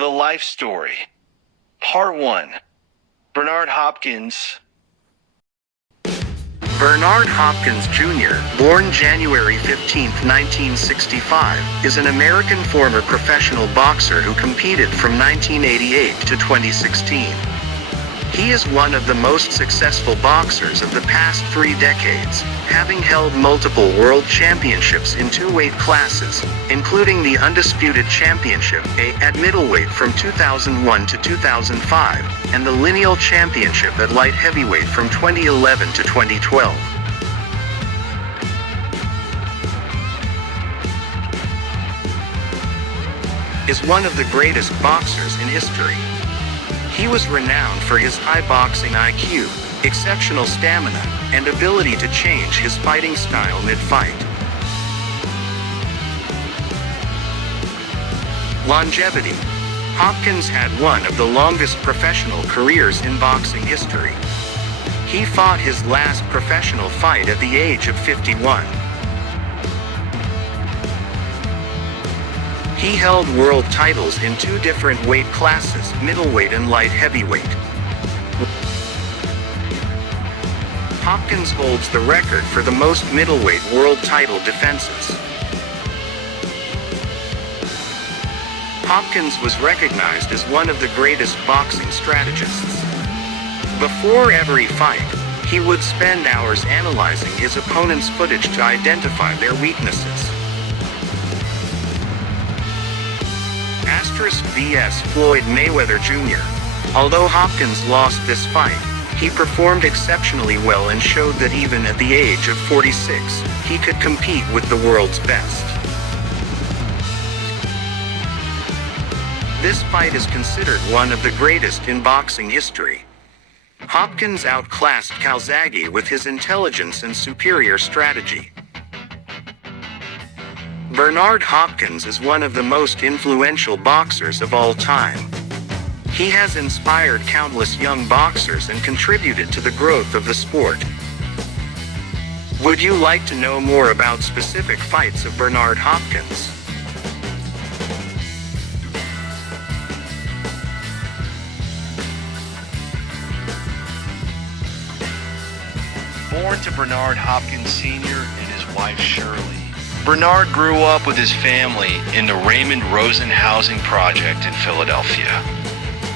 The Life Story. Part 1. Bernard Hopkins. Bernard Hopkins Jr., born January 15, 1965, is an American former professional boxer who competed from 1988 to 2016. He is one of the most successful boxers of the past 3 decades, having held multiple world championships in 2 weight classes, including the Undisputed Championship at middleweight from 2001 to 2005, and the Lineal Championship at light heavyweight from 2011 to 2012. Is one of the greatest boxers in history. He was renowned for his high boxing IQ, exceptional stamina, and ability to change his fighting style mid-fight. Longevity. Hopkins had one of the longest professional careers in boxing history. He fought his last professional fight at the age of 51. He held world titles in 2 different weight classes, middleweight and light heavyweight. Hopkins holds the record for the most middleweight world title defenses. Hopkins was recognized as one of the greatest boxing strategists. Before every fight, he would spend hours analyzing his opponent's footage to identify their weaknesses. vs. Floyd Mayweather Jr. Although Hopkins lost this fight, he performed exceptionally well and showed that even at the age of 46, he could compete with the world's best. This fight is considered one of the greatest in boxing history. Hopkins outclassed Calzaghe with his intelligence and superior strategy. Bernard Hopkins is one of the most influential boxers of all time. He has inspired countless young boxers and contributed to the growth of the sport. Would you like to know more about specific fights of Bernard Hopkins? Born to Bernard Hopkins Sr. and his wife Shirley, Bernard grew up with his family in the Raymond Rosen Housing Project in Philadelphia.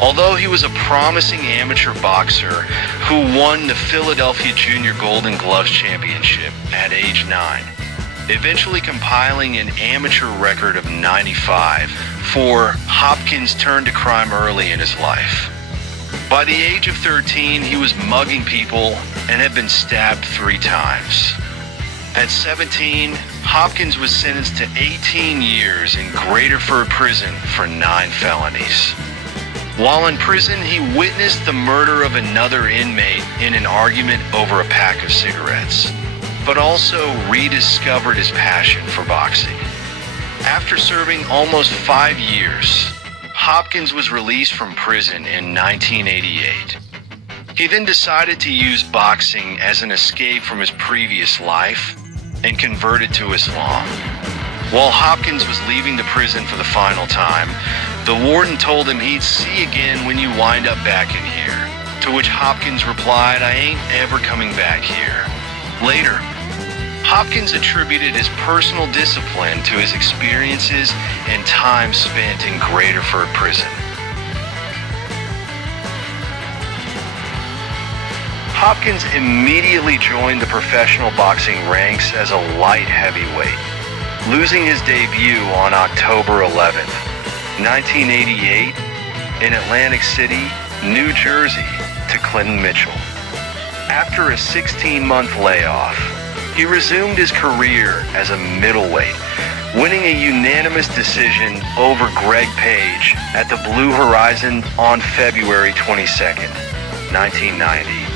Although he was a promising amateur boxer who won the Philadelphia Junior Golden Gloves Championship at age 9, eventually compiling an amateur record of 95, Hopkins turned to crime early in his life. By the age of 13, he was mugging people and had been stabbed 3 times. At 17, Hopkins was sentenced to 18 years in Graterford Prison for 9 felonies. While in prison, he witnessed the murder of another inmate in an argument over a pack of cigarettes, but also rediscovered his passion for boxing. After serving almost 5 years, Hopkins was released from prison in 1988. He then decided to use boxing as an escape from his previous life and converted to Islam. While Hopkins was leaving the prison for the final time, the warden told him he'd see again when you wind up back in here, to which Hopkins replied, "I ain't ever coming back here." Later, Hopkins attributed his personal discipline to his experiences and time spent in Graterford Prison. Hopkins immediately joined the professional boxing ranks as a light heavyweight, losing his debut on October 11, 1988, in Atlantic City, New Jersey, to Clinton Mitchell. After a 16-month layoff, he resumed his career as a middleweight, winning a unanimous decision over Greg Page at the Blue Horizon on February 22, 1990.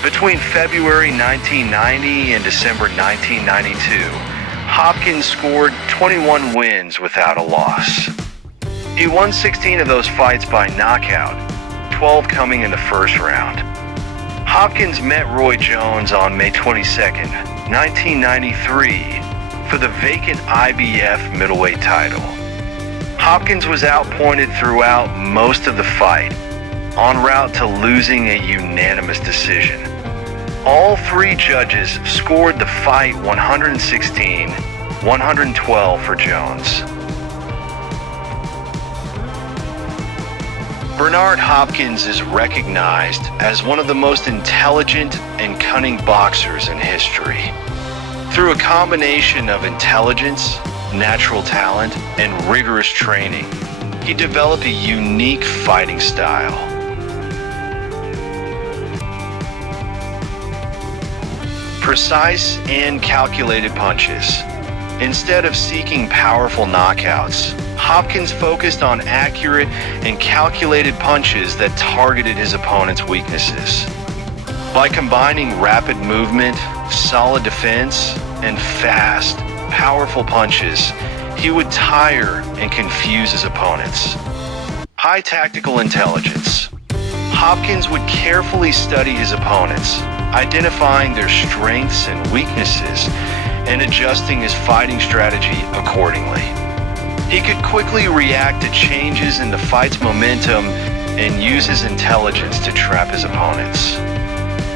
Between February 1990 and December 1992, Hopkins scored 21 wins without a loss. He won 16 of those fights by knockout, 12 coming in the first round. Hopkins met Roy Jones on May 22, 1993, for the vacant IBF middleweight title. Hopkins was outpointed throughout most of the fight, en route to losing a unanimous decision. All three judges scored the fight 116-112 for Jones. Bernard Hopkins is recognized as one of the most intelligent and cunning boxers in history. Through a combination of intelligence, natural talent, and rigorous training, he developed a unique fighting style. Precise and calculated punches. Instead of seeking powerful knockouts, Hopkins focused on accurate and calculated punches that targeted his opponent's weaknesses. By combining rapid movement, solid defense, and fast, powerful punches, he would tire and confuse his opponents. High tactical intelligence. Hopkins would carefully study his opponents, identifying their strengths and weaknesses, and adjusting his fighting strategy accordingly. He could quickly react to changes in the fight's momentum and use his intelligence to trap his opponents.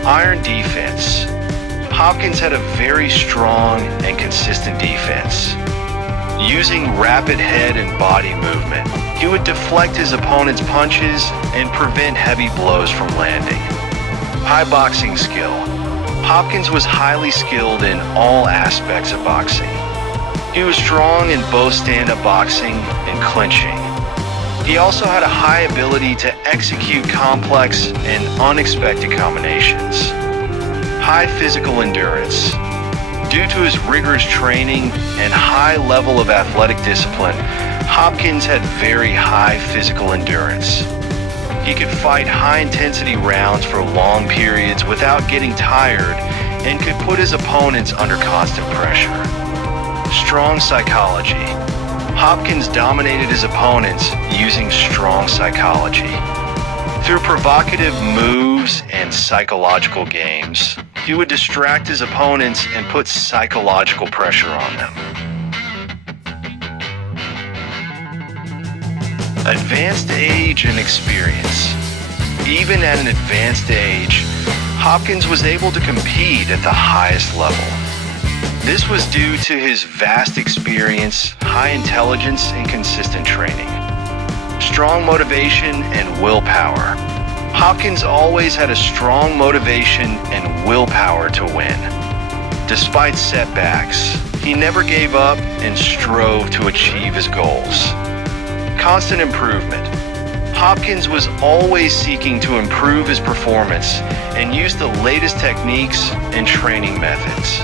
Iron defense. Hopkins had a very strong and consistent defense. Using rapid head and body movement, he would deflect his opponent's punches and prevent heavy blows from landing. High boxing skill. Hopkins was highly skilled in all aspects of boxing. He was strong in both stand-up boxing and clinching. He also had a high ability to execute complex and unexpected combinations. High physical endurance. Due to his rigorous training and high level of athletic discipline, Hopkins had very high physical endurance. He could fight high-intensity rounds for long periods without getting tired and could put his opponents under constant pressure. Strong psychology. Hopkins dominated his opponents using strong psychology. Through provocative moves and psychological games, he would distract his opponents and put psychological pressure on them. Advanced age and experience. Even at an advanced age, Hopkins was able to compete at the highest level. This was due to his vast experience, high intelligence, and consistent training. Strong motivation and willpower. Hopkins always had a strong motivation and willpower to win. Despite setbacks, he never gave up and strove to achieve his goals. Constant improvement. Hopkins was always seeking to improve his performance and used the latest techniques and training methods.